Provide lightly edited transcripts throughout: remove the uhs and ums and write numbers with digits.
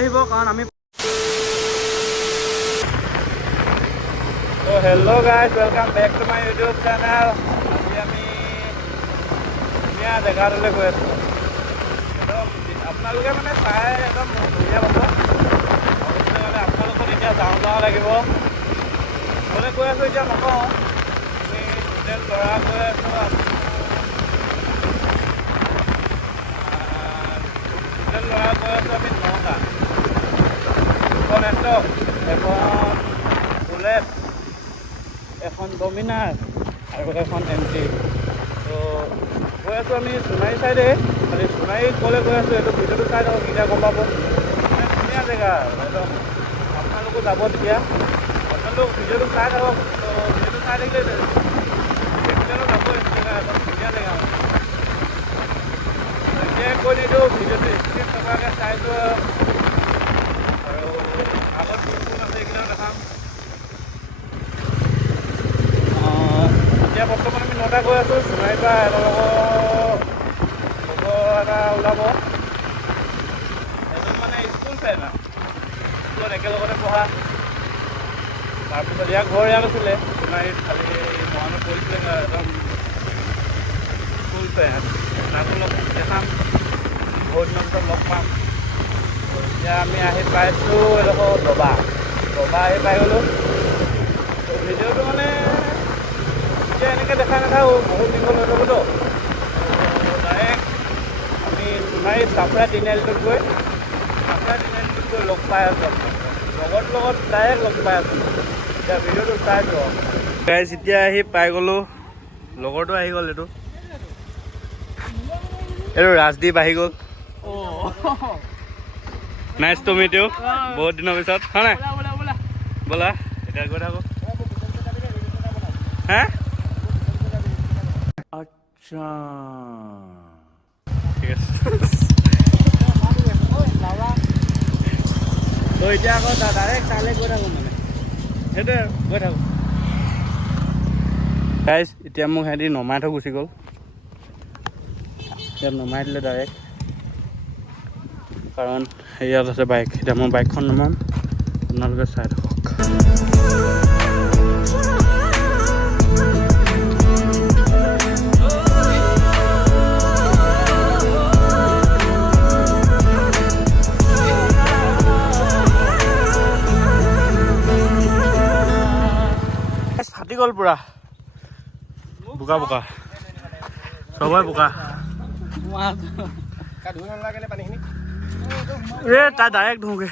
আহিব কাৰণ আমি তো hello' guys welcome back to my YouTube channel. আজি আমি ধুনীয়া জেগা এটালৈ গৈ আছোঁ। একদম আপোনালোকে মানে চাই একদম ধুনীয়া পাব। মানে আপোনালোকক এতিয়া যাওঁ যাওঁ লাগিব। মানে গৈ আছোঁ এতিয়া নকওঁ, আমি টোটেল ল'ৰা গৈ আছোঁ। টোটেল ল'ৰা গৈ আছোঁ আমি 9টা। এখন এণ্টক, এখন বুলেট, এখন ডমিনাৰ আৰু এখন এমটি। তো গৈ আছোঁ আমি সোণাৰী চাইডে। খালি সোণাৰীত গ'লে গৈ আছোঁ, এইটো ভিডিঅ'টো চাই থাকক, তেতিয়া গম পাব। মানে ধুনীয়া জেগা একদম। আপোনালোকো যাব তেতিয়া, আপোনালোক ভিডিঅ'টো চাই থাকক। তো ভিডিঅ'টো চাই থাকিলে দেখিলেও যাব, এইটো জেগা একদম ধুনীয়া জেগা। এতিয়া কৈ নিদিওঁ, ভিডিঅ'টো স্ক্ৰীন থকাকৈ চাইছোঁ আৰু আগত কোন কোন আছে এইকেইটাও দেখাম। এতিয়া বৰ্তমান আমি 9টা গৈ আছোঁ। সোণাৰীৰ পৰা এটা এটা ওলাব, এজন মানে স্কুল ফ্ৰেণ্ড আৰু স্কুলত একেলগতে পঢ়া। তাৰপিছত ইয়াৰ ঘৰ ইয়াত আছিলে সোণাৰীত, খালি মৰাণত পৰিছিলে একদম স্কুল ফ্ৰেণ্ড। তাকো লগ দেখাম, বহুত দিনৰ পিছত লগ পাম। এতিয়া আমি আহি পাইছোঁ এডোখৰ দবা আহি পাই গ'লোঁ। ভিডিঅ'টো মানে এতিয়া এনেকৈ দেখা নাথাকোঁ, বহুত দীঘল হৈ থাকোঁতো। ডাইৰেক্ট আমি সোণাৰী চাপৰা তিনিআলিটোত গৈ লগ পাই আছোঁ। লগত ডাইৰেক্ট লগ পাই আছোঁ। এতিয়া ভিডিঅ'টো চাইছোঁ গাইজ। এতিয়া আহি পাই গ'লোঁ, লগৰটো আহি গ'ল। এইটো ৰাজদ্বীপ আহি গ'ল। নাইচ টু মিট ইউ, বহুত দিনৰ পিছত হয় নাই? ব'লা এতিয়া গৈ থাকোঁ। হা আচ্ছা ঠিক আছে। তো এতিয়া আকৌ ডাইৰেক্ট তালৈ গৈ থাকোঁ, মানে সেইটোৱে গৈ থাকোঁ গাইজ। এতিয়া মোক সিহঁতি নমাই থৈ গুচি গ'ল। ইয়াত নমাই দিলে ডাইৰেক্ট, কাৰণ ইয়াত আছে বাইক। এতিয়া মই বাইকখন নমাম, আপোনালোকে চাই থাকক। ফাটি গ'ল পুৰা, বোকা চবৰে বোকা। তাই ডাইৰেক্ট ধোগে,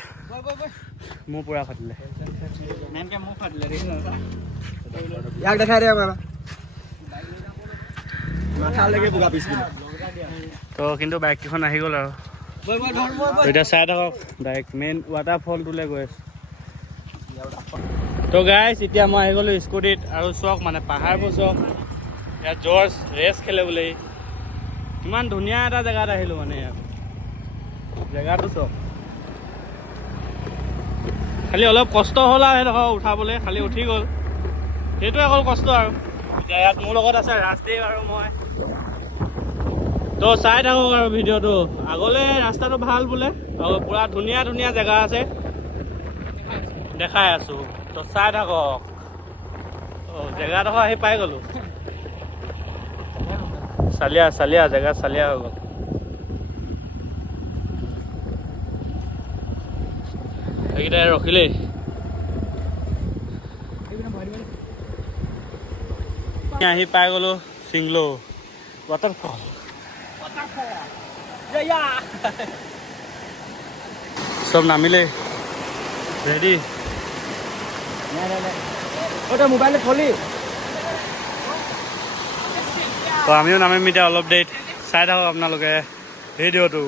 মোৰ পুৰা ফাটিলে। ইয়াক দেখাই দে তো, কিন্তু বাইককেইখন আহি গ'ল আৰু। এতিয়া চাই থাকক, ডাইৰেক্ট মেইন ৱাটাৰফলটোলৈ গৈ আছোঁ। তো গাইজ এতিয়া মই আহি গ'লোঁ স্কুটিত, আৰু চাওক মানে পাহাৰবোৰ চাওক। ইয়াত জৰ্জ ৰেচ খেলে বোলে। কিমান ধুনীয়া এটা জেগাত আহিলোঁ মানে। ইয়াত জেগাটো চাওক, খালি অলপ কষ্ট হ'ল আৰু সেইডোখৰ উঠাবলৈ, খালি উঠি গ'ল, সেইটোৱে অকল কষ্ট আৰু। এতিয়া ইয়াত মোৰ লগত আছে ৰাজদ্বীপ আৰু মই। তো চাই থাকক আৰু ভিডিঅ'টো। আগলৈ ৰাস্তাটো ভাল বোলে, আৰু পূৰা ধুনীয়া জেগা আছে, দেখাই আছোঁ। তো চাই থাকক। জেগাডোখৰ আহি পাই গ'লোঁ। চালিয়া জেগা চালিয়া হৈ গ'ল। সেইকেইটাই ৰখিলেই। আহি পাই গ'লোঁ চিংলো ৱাটাৰফল। চব নামিলে, ৰেডি। মোবাইলত থলি তো আমিও নামিম এতিয়া অলপ দেৰিত। চাই থাকক আপোনালোকে ভিডিঅ'টো।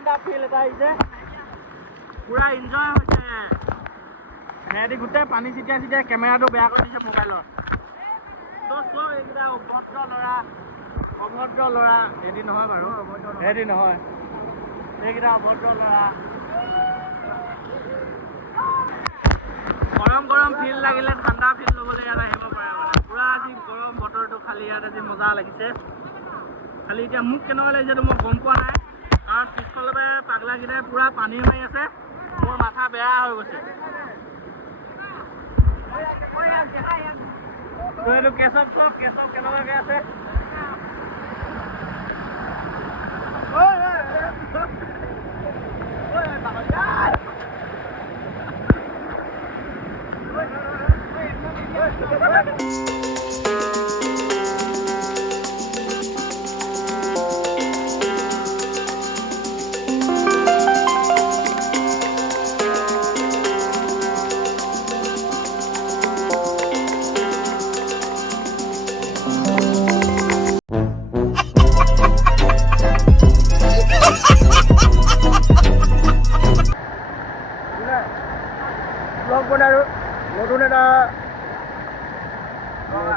ঠাণ্ডা ফিল এটা আহিছে পুৰা এনজয় হৈছে সিহঁতি গোটেই পানী ছিটিয়াই কেমেৰাটো বেয়া কৰি দিছে মোবাইলৰ তো চব এইকেইটা অভদ্ৰ ল'ৰা সিহঁতি নহয় বাৰু সিহঁতি নহয় এইকেইটা অভদ্ৰ ল'ৰা গৰম ফিল লাগিলে ঠাণ্ডা ফিল ল'বলৈ ইয়াত আহিব পাৰে মানে পুৰা আজি গৰম বতৰটো খালি ইয়াত আজি মজা লাগিছে খালি এতিয়া মোক কেনেকুৱা লাগিছে মই গম পোৱা নাই কাৰণ পিছফালে পাগলাকেইটাই পুৰা পানী মাৰি আছে মোৰ মাথা বেয়া হৈ গৈছে তো এইটো কেশৱ কেনেকুৱাকৈ আছে নতুন এটা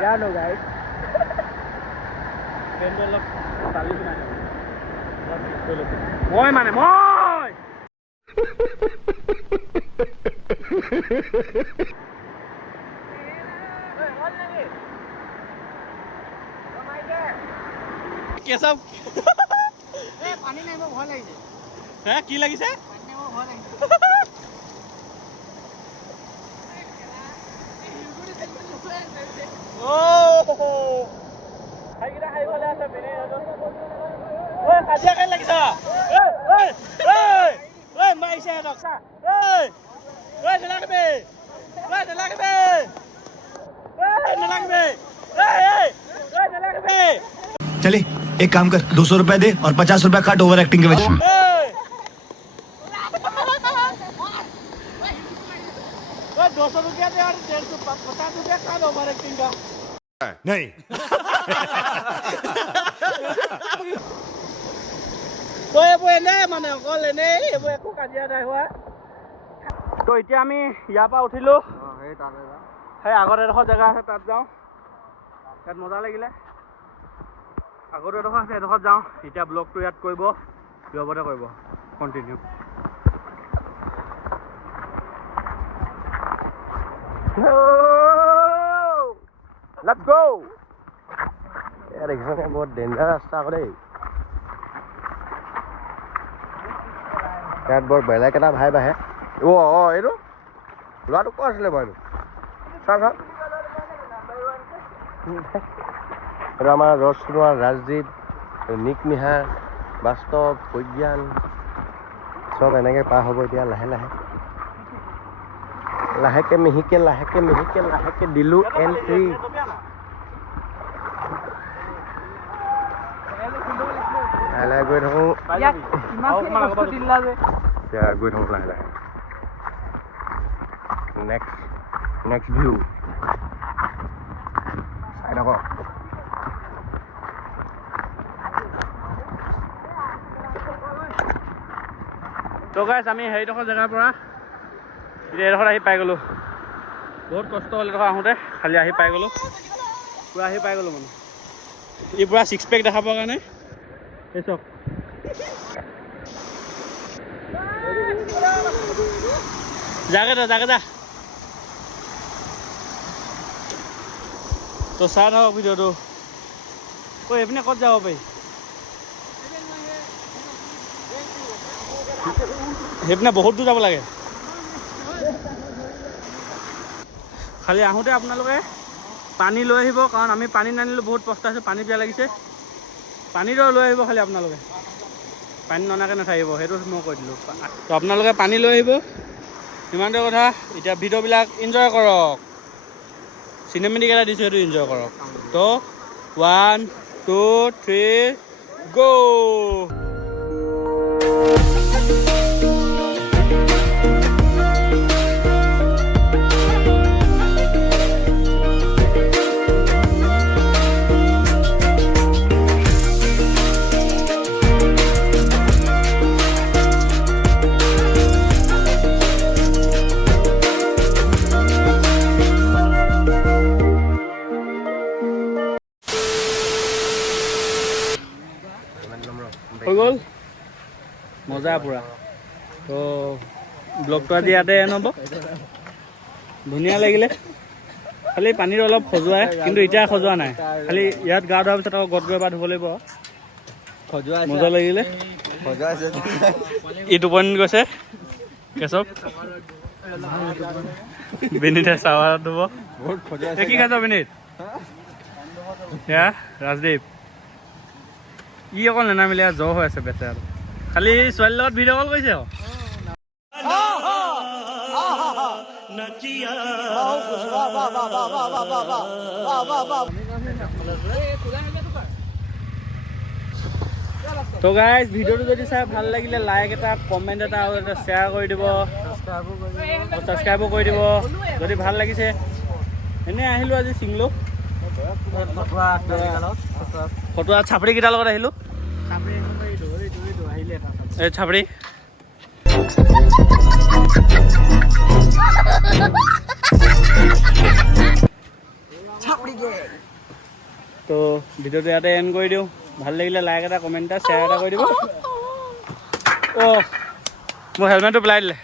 জানো গাইজ অলপ তালি মই কেশৱ পানী নাই মোৰ ভয় লাগিছে হে কি লাগিছে পানী নাই মোৰ ভয় লাগিছে কাজিয়া কেন লাগিছা মাৰিছে ৰখা चले एक काम कर 200 रुपए दे और 50 रुपए काट ओवर एक्टिंग के वजह से 200 रुपया दे और 50 रुपया काट ओवर एक्टिंग का नहीं তো এইবোৰ এনেই মানে অকল এনেই এইবোৰ একো কাজিয়া নাই হোৱা তো এতিয়া আমি ইয়াৰ পৰা উঠিলোঁ সেই আগত এডোখৰ জেগা আছে তাত যাওঁ ইয়াত মজা লাগিলে আগত এডোখৰ আছে এডোখৰত যাওঁ এতিয়া ব্লগটো ইয়াত কৰিব ব্লগতে কৰিব কণ্টিনিউ Let's go! यार इसमें बहुत डेंजर रास्ता है यार बहुत बेला केटा भाई बाहे ओ एरो लुआটো ক আসলে ভাইনো স্যার স্যার আমাৰ ৰসনুৱাৰ ৰাজদীপ নিক নিহাৰ বাস্তৱ বিজ্ঞান সব এনেকে পাৰ হ'ব এতিয়া লাহেকে মিহিকে দিলো এন্ট্ৰি লাহে গৈ থাকোঁ গৈ থাকোঁ লাহে নেক্সট ভিউ চাই থাকক তো গাইছ আমি হেৰিডোখৰ জেগাৰ পৰা এতিয়া এইডোখৰত আহি পাই গ'লোঁ বহুত কষ্ট হ'ল এইডোখৰ আহোঁতে খালি আহি পাই গ'লোঁ পূৰা আহি পাই গ'লোঁ মানে এই পূৰা 6 পেক দেখাবৰ কাৰণে এই চক জাগে যা তো চাই থাকক ভিডিঅ'টো ঐ এইপিনে ক'ত যাব পাৰি সেইপিনে বহুত দূৰ যাব লাগে খালি আহোঁতে আপোনালোকে পানী লৈ আহিব কাৰণ আমি পানী নানিলোঁ বহুত পস্তাইছোঁ পানী বেয়া লাগিছে পানীটো লৈ আহিব খালি আপোনালোকে পানী ননাকৈ নাথাকিব সেইটো মই কৈ দিলোঁ তো আপোনালোকে পানী লৈ আহিব সিমানটো কথা এতিয়া ভিডিঅ'বিলাক এনজয় কৰক চিনেমেটিক এটা দিছোঁ সেইটো এনজয় কৰক তো 1 2 3 গো মজা পুৰা। তো ব্লগটো আজি ইয়াতে এণ্ড হ'ব। ধুনীয়া লাগিলে, খালি পানীৰ অলপ খজুৱাই, কিন্তু এতিয়া খজুৱা নাই। খালি ইয়াত গা ধোৱাৰ পিছত আকৌ গত গৈ এবাৰ ধুব লাগিব। মজা লাগিলে। ই টোপনি গৈছে কেশৱ, বিনীতে চাৱাৰত ধুব। কি খাইছ বিনীত? সেয়া ৰাজদীপ, ই অকল নেনামিলে জ্বৰ হৈ আছে বেচেৰা। খালি ছোৱালীৰ লগত ভিডিঅ' কল কৰিছে আকৌ। তো গাইজ, ভিডিঅ'টো যদি চাই ভাল লাগিলে লাইক এটা, কমেণ্ট এটা আৰু এটা শ্বেয়াৰ কৰি দিব, ছাবস্ক্ৰাইবো কৰি দিব যদি ভাল লাগিছে। এনেই আহিলোঁ আজি চিংলো ফটোৱা চাপৰিকেইটাৰ লগত আহিলোঁ। এই চাপৰি তো ভিডিঅ'টো ইয়াতে এণ্ড কৰি দিওঁ। ভাল লাগিলে লাইক এটা, কমেণ্ট এটা, শ্বেয়াৰ এটা কৰি দিব। অ' মোৰ হেলমেটটো পেলাই দিলে।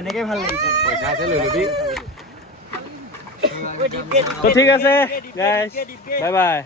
এনেকে ভাল লাগিছে। পইচা আছে লৈ ল'বি। তো ঠিক আছে গাইজ, বাই বাই।